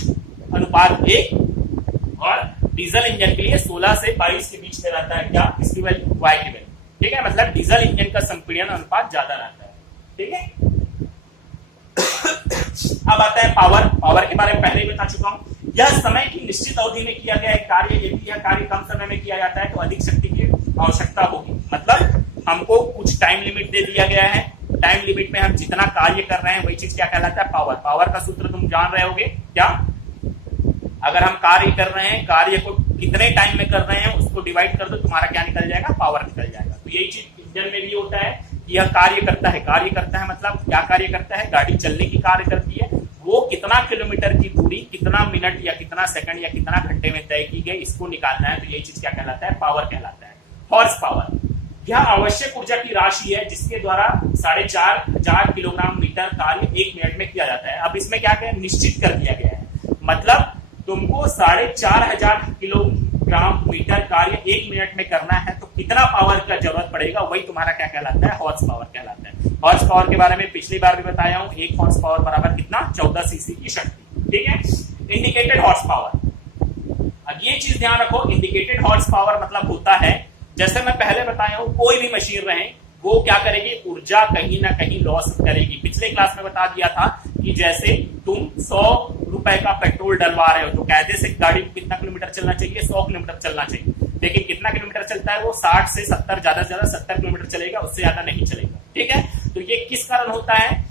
अनुपात 1, और डीजल इंजन के लिए 16 से 22 के बीच में रहता है क्या, इसकी वैल्यू y की वैल्यू, ठीक है। मतलब डीजल इंजन का संपीड़न अनुपात ज्यादा रहता है, ठीक है। अब आता है पावर के बारे में पहले ही बता चुका हूं। यह समय की निश्चित अवधि में किया गया एक कार्य, यदि यह कार्य कम समय में किया जाता है तो अधिक शक्ति की आवश्यकता होगी। मतलब हमको कुछ टाइम लिमिट दे दिया गया है, टाइम लिमिट में हम जितना कार्य कर रहे हैं वही चीज क्या कहलाता है, पावर। पावर का सूत्र तुम जान रहे होगे क्या, अगर हम कार्य कर रहे हैं, कार्य को कितने टाइम में कर रहे हैं उसको डिवाइड कर दो, तुम्हारा क्या निकल जाएगा, पावर निकल जाएगा। तो यही चीज इंजन में भी होता है, यह कार्य करता है। कार्य करता है मतलब क्या कार्य करता है, गाड़ी चलने की कार्य करती है, वो कितना किलोमीटर की दूरी कितना मिनट या कितना सेकंड या कितना घंटे में तय की गई, इसको निकालना है। तो यही चीज क्या कहलाता है, पावर कहलाता है। हॉर्स पावर यह आवश्यक ऊर्जा की राशि है जिसके द्वारा 4,500 किलोग्राम मीटर कार्य 1 मिनट में किया जाता है। अब इसमें क्या क्या निश्चित कर दिया गया है, मतलब तुमको 4,500 किलोग्राम मीटर कार्य 1 मिनट में करना है, तो कितना पावर का जरूरत पड़ेगा, वही तुम्हारा क्या कहलाता है, हॉर्स पावर कहलाता है। हॉर्स पावर के बारे में पिछली बार भी बताया हूं, 1 हॉर्स पावर बराबर कितना, 14 सीसी की शक्ति, ठीक है। इंडिकेटेड हॉर्स पावर, अब ये चीज ध्यान रखो, इंडिकेटेड हॉर्स पावर मतलब होता है, जैसे मैं पहले बताया हूं, कोई भी मशीन रहे वो क्या करेगी, ऊर्जा कहीं ना कहीं लॉस करेगी। पिछले क्लास में बता दिया था कि जैसे तुम 100 रुपए का पेट्रोल डलवा रहे हो तो कायदे से गाड़ी को कितना किलोमीटर चलना चाहिए, 100 किलोमीटर चलना चाहिए, लेकिन कितना किलोमीटर चलता है वो 60 से 70, ज्यादा से ज्यादा 70 किलोमीटर चलेगा, उससे ज्यादा नहीं चलेगा, ठीक है। तो ये किस कारण होता है,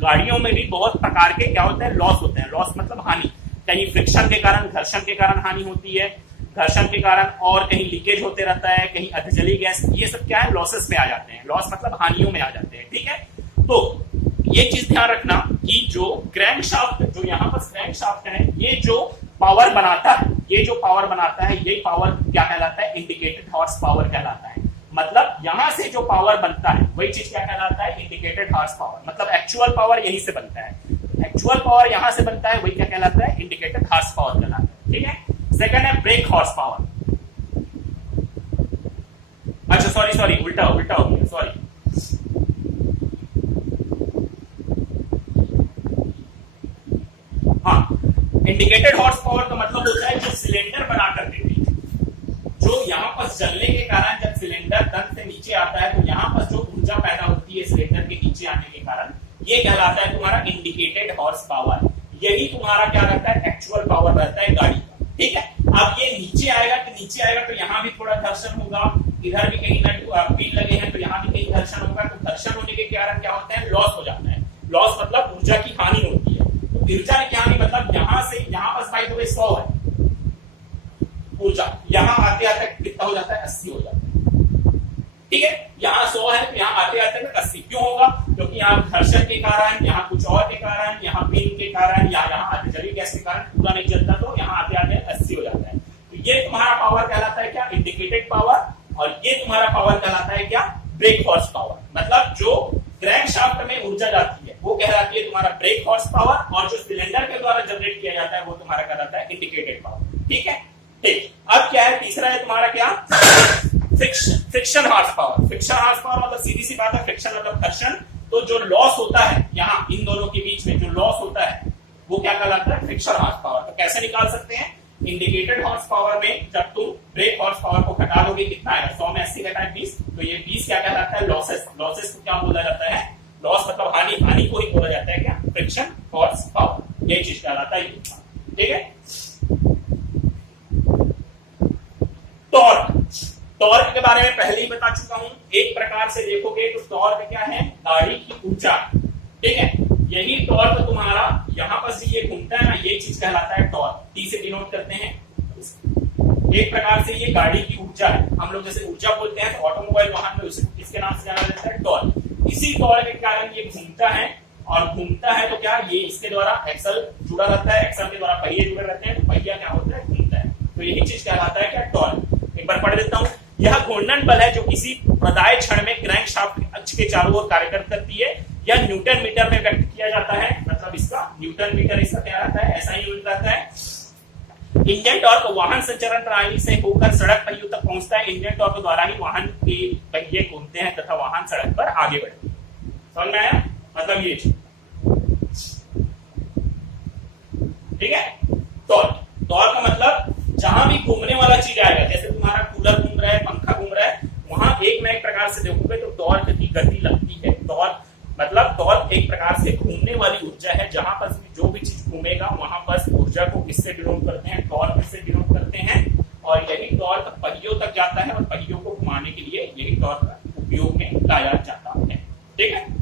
गाड़ियों में भी बहुत प्रकार के क्या होते हैं, लॉस होते हैं। लॉस मतलब हानि, कहीं फ्रिक्शन के कारण, घर्षण के कारण हानि होती है, घर्षण के कारण, और कहीं लीकेज होते रहता है, कहीं अधजली गैस, ये सब क्या है, लॉसेस में आ जाते हैं। लॉस मतलब हानियों में आ जाते हैं, ठीक है। तो ये चीज ध्यान रखना कि जो क्रैंक शाफ्ट, जो यहाँ पर क्रैंक शाफ्ट है, ये जो पावर बनाता है, ये जो पावर बनाता है, ये पावर क्या कहलाता है, इंडिकेटेड हॉर्स पावर कहलाता है। मतलब यहां से जो पावर बनता है वही चीज क्या कहलाता है, इंडिकेटेड हॉर्स पावर। मतलब एक्चुअल पावर यहीं से बनता है, एक्चुअल पावर यहां से बनता है, वही क्या कहलाता है, इंडिकेटेड हॉर्स पावर कहलाता है, ठीक है। सेकंड है ब्रेक हॉर्स पावर। अच्छा सॉरी उल्टा हो गया, सॉरी। हाँ, इंडिकेटेड हॉर्स पावर का मतलब होता है जो सिलेंडर बना कर देते हैं, जो यहाँ पर जलने के कारण जब सिलेंडर तन से नीचे आता है तो यहाँ पर जो ऊर्जा पैदा होती है सिलेंडर के नीचे आने के कारण, ये कहलाता है तुम्हारा इंडिकेटेड हॉर्स पावर। यही तुम्हारा क्या रहता है, एक्चुअल पावर रहता है गाड़ी का। ठीक है, अब ये नीचे आएगा तो यहाँ भी थोड़ा घर्षण होगा, इधर भी कहीं पिन लगे हैं तो यहाँ भी कहीं घर्षण होगा, तो घर्षण होने के कारण क्या होता है, लॉस हो जाता है। लॉस मतलब ऊर्जा की हानि होती है। तो ऊर्जा की हानि मतलब यहाँ से यहाँ पर भाई तो 100 है ऊर्जा, यहाँ आते आते कितना हो जाता है, 80 हो जाता है। ठीक है, यहाँ 100 है तो यहाँ आते आते 80 क्यों होगा, क्योंकि यहाँ घर्षण के कारण, यहाँ कुछ और के कारण, यहाँ पिन के कारण, या यहाँ आर्टिलरी गैस के कारण पूरा नहीं चलता, तो यहाँ आते आते 80 हो जाता है। तो ये तुम्हारा पावर कहलाता है क्या, इंडिकेटेड पावर, और ये तुम्हारा पावर कहलाता है क्या, ब्रेक हॉर्स पावर। मतलब जो क्रैंक शाफ्ट में ऊर्जा जाती है वो कहलाती है तुम्हारा ब्रेक हॉर्स पावर, और जो सिलेंडर के द्वारा जनरेट किया जाता है वो तुम्हारा कहलाता है इंडिकेटेड पावर। ठीक है, ठीक। अब क्या है, तीसरा है तुम्हारा क्या, friction horse power. Friction horse power मतलब सीधी सी बात है, फ्रिक्शन मतलब घर्षण। तो जो लॉस होता है यहाँ इन दोनों के बीच में जो लॉस होता है वो क्या कहलाता है, फ्रिक्शन हॉर्स पावर। तो कैसे निकाल सकते हैं, इंडिकेटेड हॉर्स पावर में जब तुम ब्रेक हॉर्स पावर को घटा दोगे कितना आएगा, 100 में 80 घटाए 20, तो ये 20 क्या कहलाता है, लॉसेस। लॉसेस को क्या बोला जाता है, लॉस मतलब हानि, हानि को ही बोला जाता है क्या, फ्रिक्शन हॉर्स पावर। ये चीज कहलाता है। ठीक है, टॉर्क। टॉर्क के बारे में पहले ही बता चुका हूं। एक प्रकार से देखोगे तो टॉर्क क्या है, गाड़ी की ऊर्जा। ठीक है, यही टॉर्क तुम्हारा यहाँ पर ये घूमता है ना, ये चीज कहलाता है टॉर्क। टी से डिनोट करते हैं। एक प्रकार से ये गाड़ी की ऊर्जा है। हम लोग जैसे ऊर्जा बोलते हैं तो ऑटोमोबाइल वाहन में उसे किसके नाम से जाना जाता है, टॉर्क। इसी टॉर्क के कारण ये घूमता है, और घूमता है तो क्या, ये इसके द्वारा एक्सल जुड़ा रहता है, एक्सल के द्वारा पहिए जुड़े रहते हैं, तो पहिया क्या होता है, घूमता है। तो यही चीज कहलाता है क्या, टॉर्क। एक बार पढ़ देता हूं। यह घूर्णन बल है जो किसी प्रदाय क्षण में क्रैंक शाफ्ट अक्ष के चारों ओर कार्य करती है। यह न्यूटन मीटर में व्यक्त किया जाता है। मतलब इसका न्यूटन मीटर इसका क्या रहता है, ऐसा ही यूनिट रहता है। इंजन टॉर्क वाहन संचरण प्रणाली से होकर सड़क पहियों तक पहुंचता है। इंजन टॉर्क द्वारा ही वाहन के पहिए घूमते हैं तथा वाहन सड़क पर आगे बढ़ते हैं। समझ में आया, मतलब ये चीज। ठीक है, टॉर्क। टॉर्क का मतलब जहां भी घूमने वाला चीज आएगा, जैसे तुम्हारा कूलर घूम रहा है, पंखा घूम रहा है, वहां एक ना एक प्रकार से देखोगे तो टॉर्क की गति लगती है। टॉर्क मतलब टॉर्क एक प्रकार से घूमने वाली ऊर्जा है। जहां पर जो भी चीज घूमेगा वहां पर ऊर्जा को किससे डिनोट करते हैं, टॉर्क से डिनोट करते हैं। और यही टॉर्क पहियों तक जाता है, और पहियों को घुमाने के लिए यही टॉर्क उपयोग में लाया जाता है। ठीक है।